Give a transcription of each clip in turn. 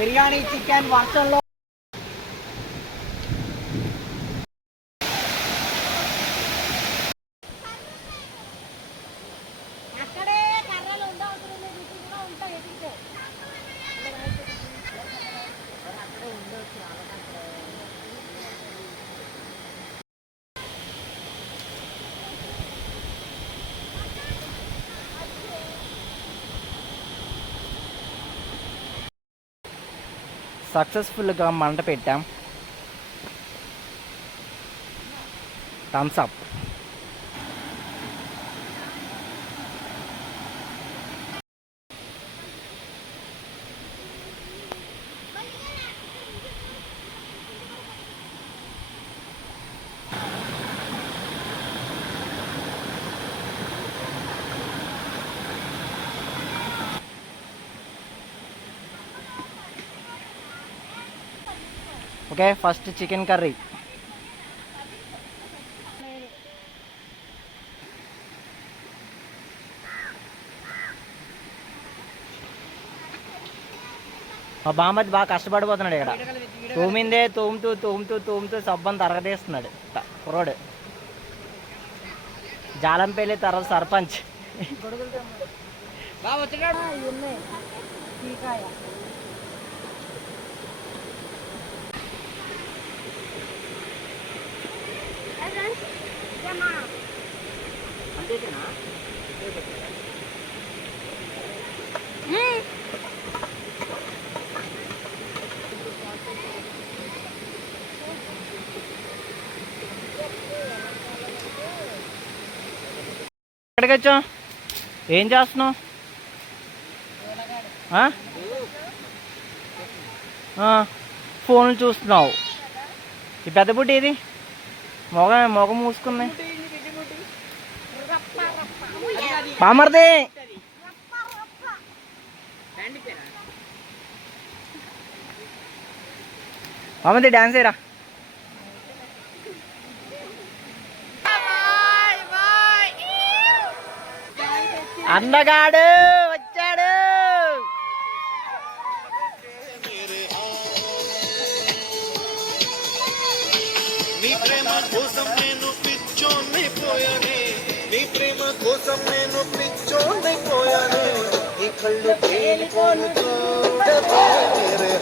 Biryani chicken వర్షంలో సక్సెస్ఫుల్గా మంట పెట్టాం. Thumbs up. Okay, first chicken curry. మా బామ్మది బాగా కష్టపడిపోతున్నాడు ఇక్కడ. తోమిందే తోముతూ సబ్బని తరగతీస్తున్నాడు కుర్రోడు. జాలంపల్లి తర్వాత సర్పంచ్. ఎక్కడికి వచ్చావు? ఏం చేస్తున్నావు? ఫోన్లు చూస్తున్నావు. ఈ పెద్ద బుడ్డి ఇది మొగ మూసుకుంది. బామర్ది బామర్ది డాన్స్ చేయరా. అన్నగాడు వచ్చాడు. నీ ప్రేమ కోసం నేను పిచ్చోన్నైపోయానే, నీ ప్రేమ కోసం నేను పిచ్చోన్నైపోయానే, ఈ కళ్ళు తేలిపోను చూడవే మేరే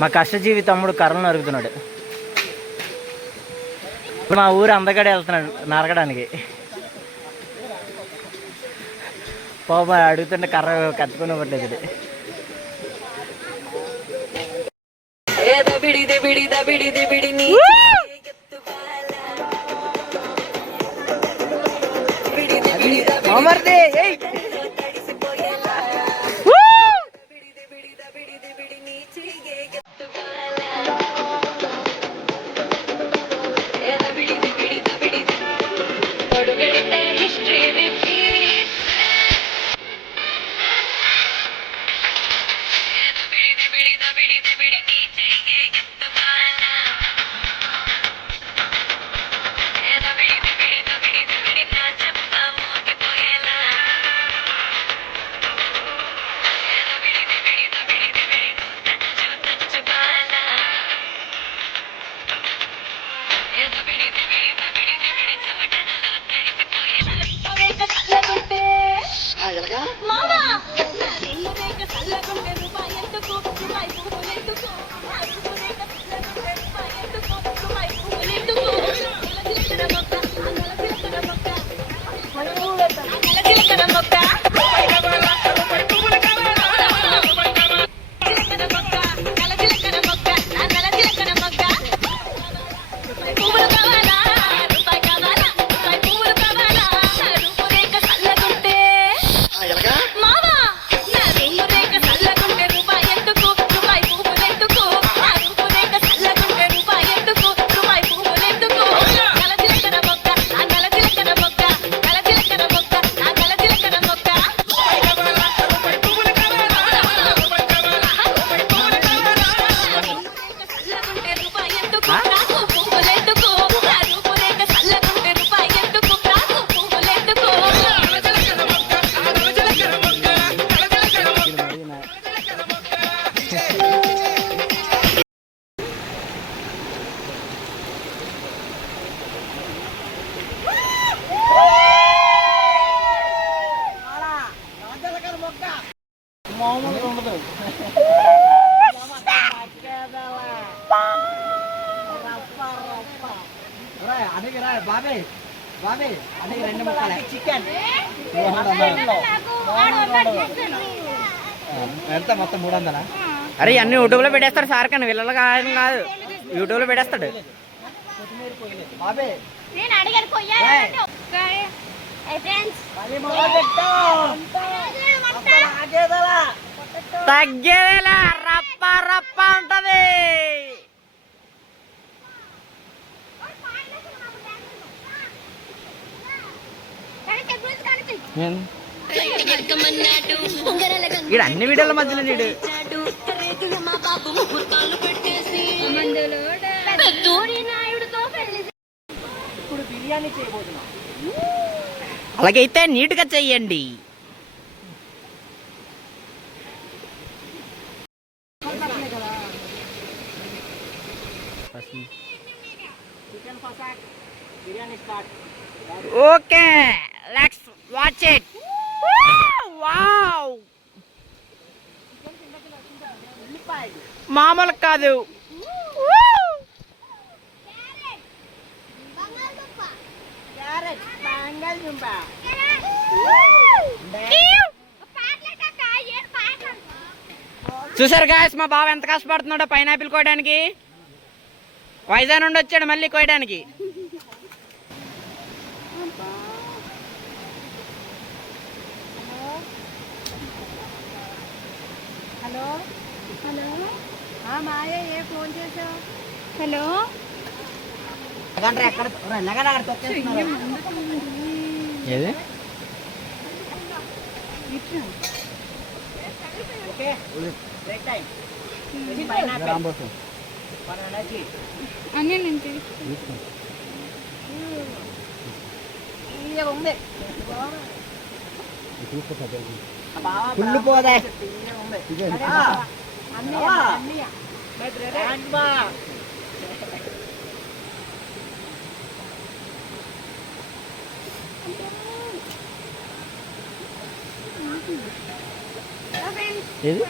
మా కష్టజీవి తమ్ముడు కర్రలు నరుగుతున్నాడు. ఇప్పుడు మా ఊరు అందగడే వెళ్తున్నాడు నరకడానికి. పోబా అడుగుతుంటే కర్ర కత్తుకుని పట్టలేదు. ఎంత మొత్తం 300? అరే అన్ని యూట్యూబ్లో పెట్టేస్తాడు సార్, కానీ వీళ్ళలో కాదు యూట్యూబ్లో పెట్టేస్తాడు. నేను అడిగాను కొయ్యాలి తగ్గేదేలా రప్ప రప్ప ఉంటది. ఈడు అన్ని వీడియోల మధ్యలో నీడు ఇప్పుడు బిర్యానీ చేయబోతున్నాం. అలాగైతే నీట్గా చెయ్యండి. Okay, let's watch it. Wow, మామూలు కాదు. చూసారు గాయస్ మా బావ ఎంత కష్టపడుతున్నాడో పైనాపిల్ కోయడానికి. వైజాగ్ నుండి వచ్చాడు మళ్ళీ కోయడానికి. హలో హలో మాయ ఏ ఫోన్ చేసావు? హలో ఏది అన్నీ నుంచి ఫుల్ పోదే. ఏది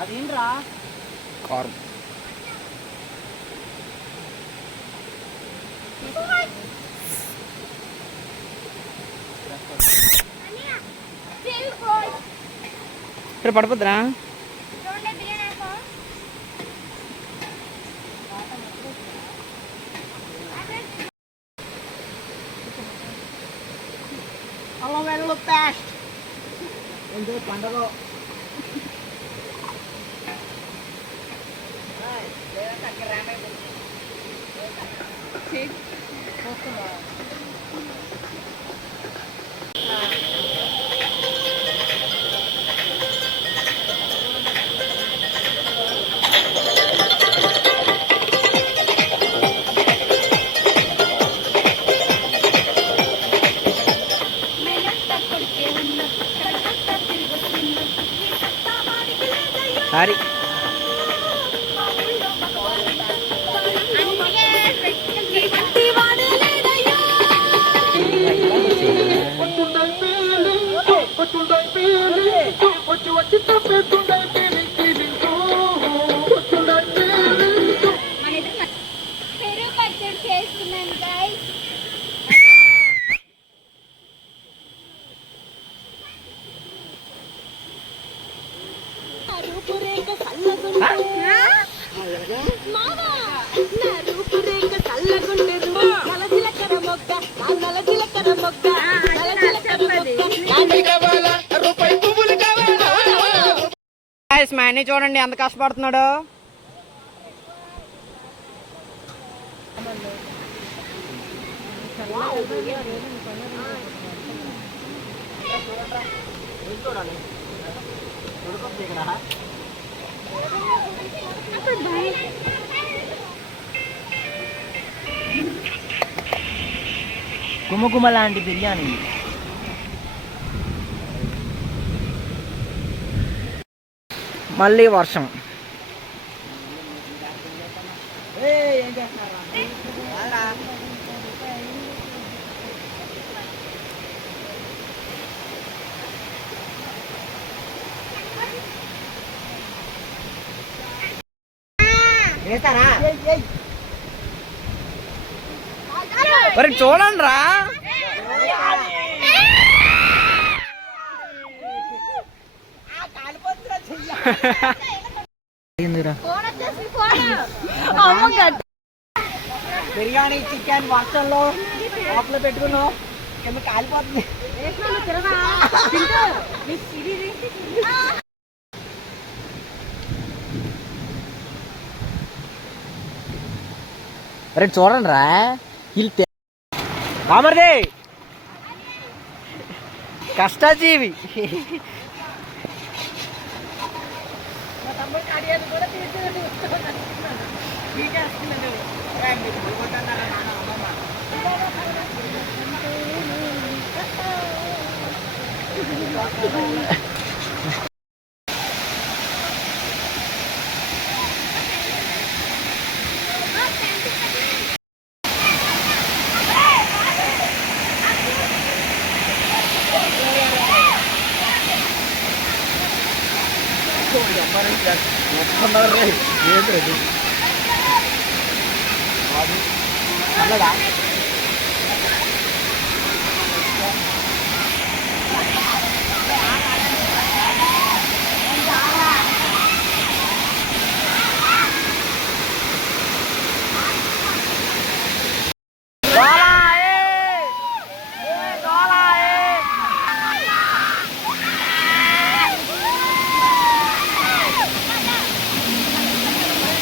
అదేంట్రా కారం ఇక్కడ పడిపోద్దురా. అలా వెళ్ళు పేస్ట్ ఏంటి పండగ సారీ పెరుగు పచ్చడి చేస్తున్నాను గైస్. మా అన్ని చూడండి ఎంత కష్టపడుతున్నాడు. గుమగుమ లాంటి బిర్యానీ. మళ్ళీ వర్షం. ఏం చేస్తున్నారు వేస్తారా మరి చూడండి రా. ఫోన్ వచ్చేసి ఫోన్. బిర్యానీ చికెన్ వర్షంలో లోపల పెట్టుకున్నావు కింద కాలిపోతుంది. మరి చూడండి రా బామర్దే కష్టజీవి. ఏంటది